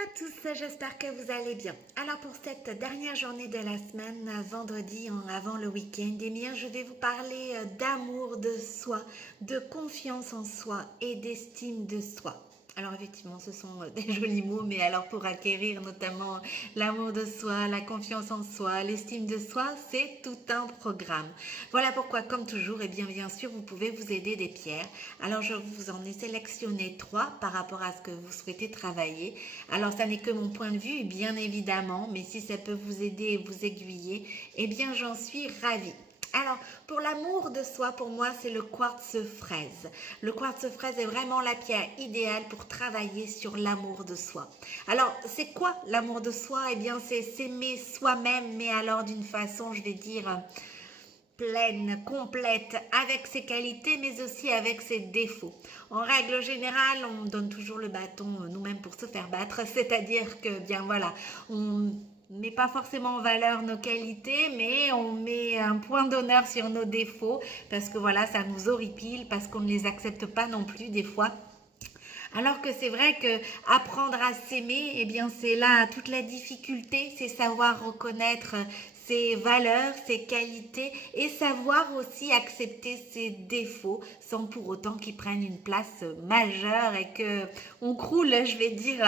à tous, j'espère que vous allez bien. Alors pour cette dernière journée de la semaine, vendredi avant le week-end, eh bien, je vais vous parler d'amour de soi, de confiance en soi et d'estime de soi. Alors effectivement, ce sont des jolis mots, mais alors pour acquérir notamment l'amour de soi, la confiance en soi, l'estime de soi, c'est tout un programme. Voilà pourquoi, comme toujours, et bien sûr, vous pouvez vous aider des pierres. Alors je vous en ai sélectionné 3 par rapport à ce que vous souhaitez travailler. Alors ça n'est que mon point de vue, bien évidemment, mais si ça peut vous aider et vous aiguiller, eh bien j'en suis ravie. Alors, pour l'amour de soi, pour moi, c'est le quartz fraise. Le quartz fraise est vraiment la pierre idéale pour travailler sur l'amour de soi. Alors, c'est quoi l'amour de soi? Eh bien, c'est s'aimer soi-même, mais alors d'une façon, je vais dire, pleine, complète, avec ses qualités, mais aussi avec ses défauts. En règle générale, on donne toujours le bâton nous-mêmes pour se faire battre, c'est-à-dire que, bien voilà, on met pas forcément en valeur nos qualités, mais on met un point d'honneur sur nos défauts, parce que voilà, ça nous horripile, parce qu'on ne les accepte pas non plus des fois. Alors que c'est vrai que apprendre à s'aimer, eh bien c'est là toute la difficulté, c'est savoir reconnaître ses valeurs, ses qualités et savoir aussi accepter ses défauts sans pour autant qu'ils prennent une place majeure et que on croule, je vais dire,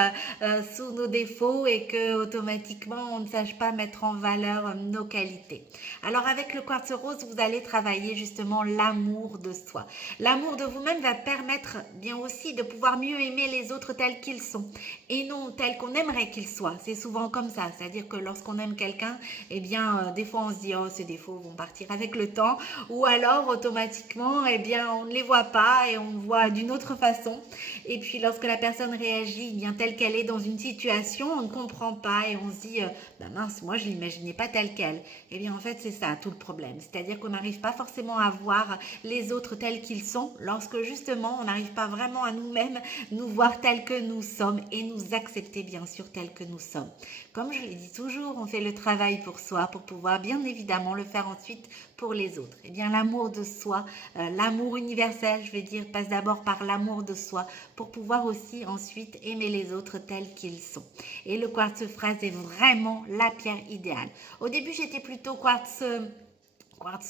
sous nos défauts et que automatiquement on ne sache pas mettre en valeur nos qualités. Alors avec le quartz rose, vous allez travailler justement l'amour de soi. L'amour de vous-même va permettre bien aussi de pouvoir mieux aimer les autres tels qu'ils sont et non tels qu'on aimerait qu'ils soient. C'est souvent comme ça, c'est-à-dire que lorsqu'on aime quelqu'un, eh bien des fois on se dit oh ces défauts vont partir avec le temps ou alors automatiquement eh bien on ne les voit pas et on voit d'une autre façon et puis lorsque la personne réagit eh bien telle qu'elle est dans une situation, on ne comprend pas et on se dit bah mince, moi je l'imaginais pas telle qu'elle. Eh bien en fait c'est ça tout le problème, c'est-à-dire qu'on n'arrive pas forcément à voir les autres tels qu'ils sont lorsque justement on n'arrive pas vraiment à nous-mêmes nous voir tels que nous sommes et nous accepter bien sûr tels que nous sommes. Comme je l'ai dit toujours, on fait le travail pour soi pour pouvoir bien évidemment le faire ensuite pour les autres. Eh bien l'amour de soi, l'amour universel je vais dire, passe d'abord par l'amour de soi pour pouvoir aussi ensuite aimer les autres tels qu'ils sont. Et le quartz fraise est vraiment la pierre idéale. Au début j'étais plutôt quartz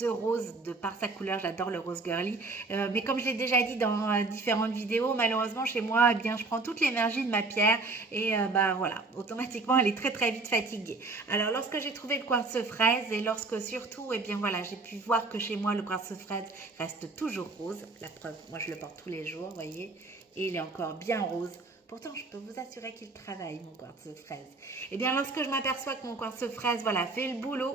rose de par sa couleur, j'adore le rose girly, mais comme je l'ai déjà dit dans différentes vidéos, malheureusement chez moi eh bien je prends toute l'énergie de ma pierre et bah voilà, automatiquement elle est très vite fatiguée. Alors lorsque j'ai trouvé le quartz fraise et lorsque surtout eh bien voilà, j'ai pu voir que chez moi le quartz fraise reste toujours rose, la preuve, moi je le porte tous les jours, vous voyez, et il est encore bien rose. Pourtant, je peux vous assurer qu'il travaille, mon quartz fraise. Et bien, lorsque je m'aperçois que mon quartz fraise, voilà, fait le boulot,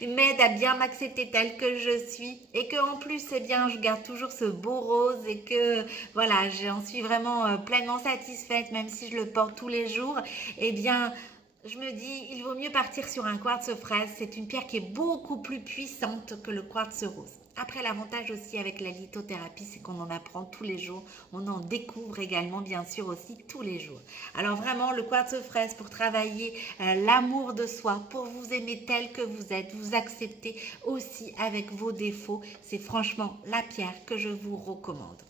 il m'aide à bien m'accepter telle que je suis, et que en plus, eh bien, je garde toujours ce beau rose, et que, voilà, j'en suis vraiment pleinement satisfaite, même si je le porte tous les jours, eh bien, je me dis, il vaut mieux partir sur un quartz fraise. C'est une pierre qui est beaucoup plus puissante que le quartz rose. Après, l'avantage aussi avec la lithothérapie, c'est qu'on en apprend tous les jours. On en découvre également, bien sûr, aussi tous les jours. Alors vraiment, le quartz fraise pour travailler l'amour de soi, pour vous aimer tel que vous êtes, vous accepter aussi avec vos défauts, c'est franchement la pierre que je vous recommande.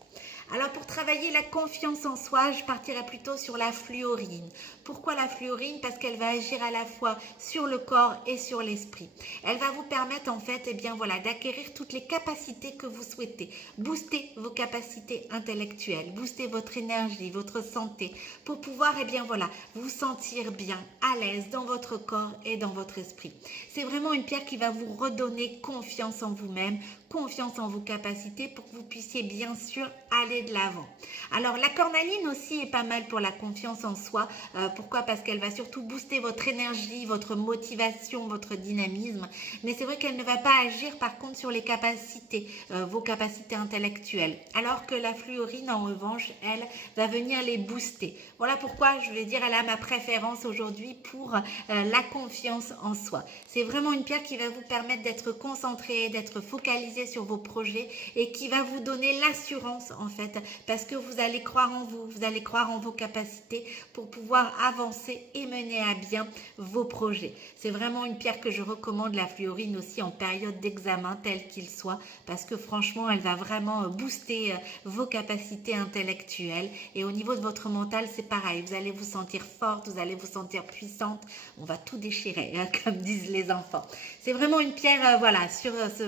Alors pour travailler la confiance en soi, je partirai plutôt sur la fluorine. Pourquoi la fluorine? Parce qu'elle va agir à la fois sur le corps et sur l'esprit. Elle va vous permettre en fait eh bien, voilà, d'acquérir toutes les capacités que vous souhaitez. Booster vos capacités intellectuelles, booster votre énergie, votre santé pour pouvoir eh bien, voilà, vous sentir bien, à l'aise dans votre corps et dans votre esprit. C'est vraiment une pierre qui va vous redonner confiance en vous-même, confiance en vos capacités pour que vous puissiez bien sûr aller de l'avant. Alors la cornaline aussi est pas mal pour la confiance en soi. Pourquoi? Parce qu'elle va surtout booster votre énergie, votre motivation, votre dynamisme. Mais c'est vrai qu'elle ne va pas agir par contre sur les capacités, vos capacités intellectuelles. Alors que la fluorine en revanche, elle va venir les booster. Voilà pourquoi je vais dire elle a ma préférence aujourd'hui pour la confiance en soi. C'est vraiment une pierre qui va vous permettre d'être concentré, d'être focalisé focaliser sur vos projets et qui va vous donner l'assurance en fait, parce que vous allez croire en vous, vous allez croire en vos capacités pour pouvoir avancer et mener à bien vos projets. C'est vraiment une pierre que je recommande, la fluorine, aussi en période d'examen tel qu'il soit, parce que franchement, elle va vraiment booster vos capacités intellectuelles. Et au niveau de votre mental, c'est pareil. Vous allez vous sentir forte, vous allez vous sentir puissante. On va tout déchirer, hein, comme disent les enfants. C'est vraiment une pierre, voilà,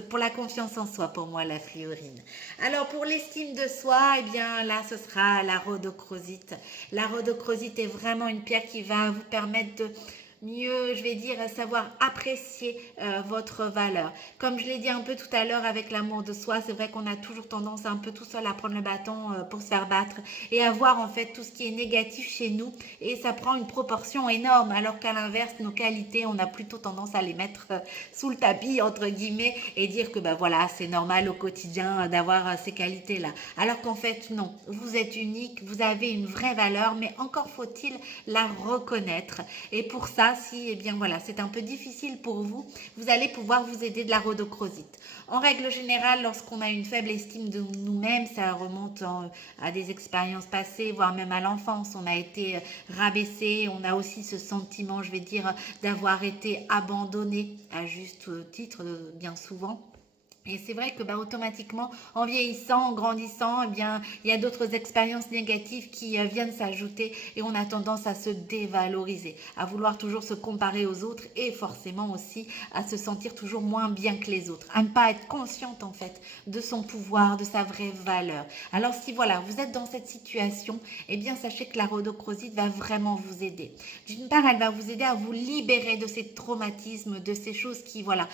pour la confiance en soi, pour moi, la fluorine. Alors, pour l'estime de soi, eh bien, là, ce sera la rhodochrosite. La rhodochrosite est vraiment une pierre qui va vous permettre de mieux, je vais dire, savoir apprécier votre valeur. Comme je l'ai dit un peu tout à l'heure avec l'amour de soi, c'est vrai qu'on a toujours tendance un peu tout seul à prendre le bâton pour se faire battre et à voir en fait tout ce qui est négatif chez nous, et ça prend une proportion énorme, alors qu'à l'inverse, nos qualités, on a plutôt tendance à les mettre sous le tapis, entre guillemets, et dire que ben voilà, c'est normal au quotidien d'avoir ces qualités-là. Alors qu'en fait, non, vous êtes unique, vous avez une vraie valeur, mais encore faut-il la reconnaître. Et pour ça, si eh bien voilà, c'est un peu difficile pour vous, vous allez pouvoir vous aider de la rhodochrosite. En règle générale, lorsqu'on a une faible estime de nous-mêmes, ça remonte à des expériences passées, voire même à l'enfance. On a été rabaissé, on a aussi ce sentiment, je vais dire, d'avoir été abandonné à juste titre, bien souvent. Et c'est vrai que bah, automatiquement, en vieillissant, en grandissant, eh bien, il y a d'autres expériences négatives qui viennent s'ajouter, et on a tendance à se dévaloriser, à vouloir toujours se comparer aux autres, et forcément aussi à se sentir toujours moins bien que les autres, à ne pas être consciente en fait de son pouvoir, de sa vraie valeur. Alors si voilà, vous êtes dans cette situation, eh bien sachez que la rhodochrosite va vraiment vous aider. D'une part, elle va vous aider à vous libérer de ces traumatismes, de ces choses qui voilà,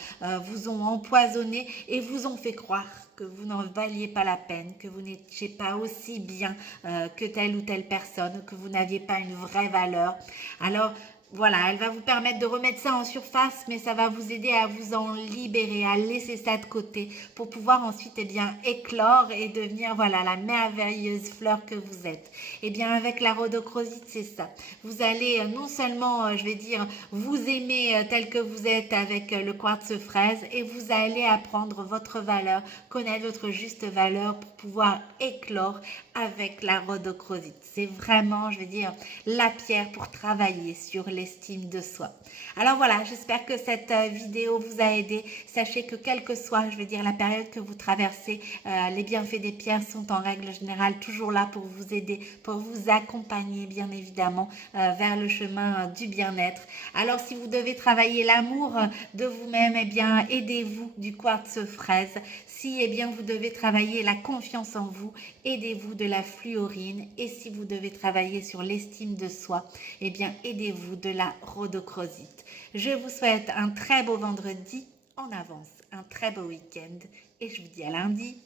vous ont empoisonné et vous ont fait croire que vous n'en valiez pas la peine, que vous n'étiez pas aussi bien que telle ou telle personne, que vous n'aviez pas une vraie valeur. Alors, voilà, elle va vous permettre de remettre ça en surface, mais ça va vous aider à vous en libérer, à laisser ça de côté pour pouvoir ensuite eh bien, éclore et devenir voilà, la merveilleuse fleur que vous êtes. Eh bien, avec la rhodochrosite, c'est ça. Vous allez non seulement, je vais dire, vous aimer tel que vous êtes avec le quartz fraise, et vous allez apprendre votre valeur, connaître votre juste valeur pour pouvoir éclore avec la rhodochrosite. C'est vraiment, je vais dire, la pierre pour travailler sur l'estime de soi. Alors voilà, j'espère que cette vidéo vous a aidé. Sachez que quelle que soit, je vais dire, la période que vous traversez, les bienfaits des pierres sont en règle générale toujours là pour vous aider, pour vous accompagner bien évidemment vers le chemin du bien-être. Alors si vous devez travailler l'amour de vous-même, eh bien aidez-vous du quartz fraise. Si eh bien vous devez travailler la confiance en vous, aidez-vous de la fluorine. Et si vous devez travailler sur l'estime de soi, eh bien aidez-vous de la rhodochrosite. Je vous souhaite un très beau vendredi en avance, un très beau week-end, et je vous dis à lundi.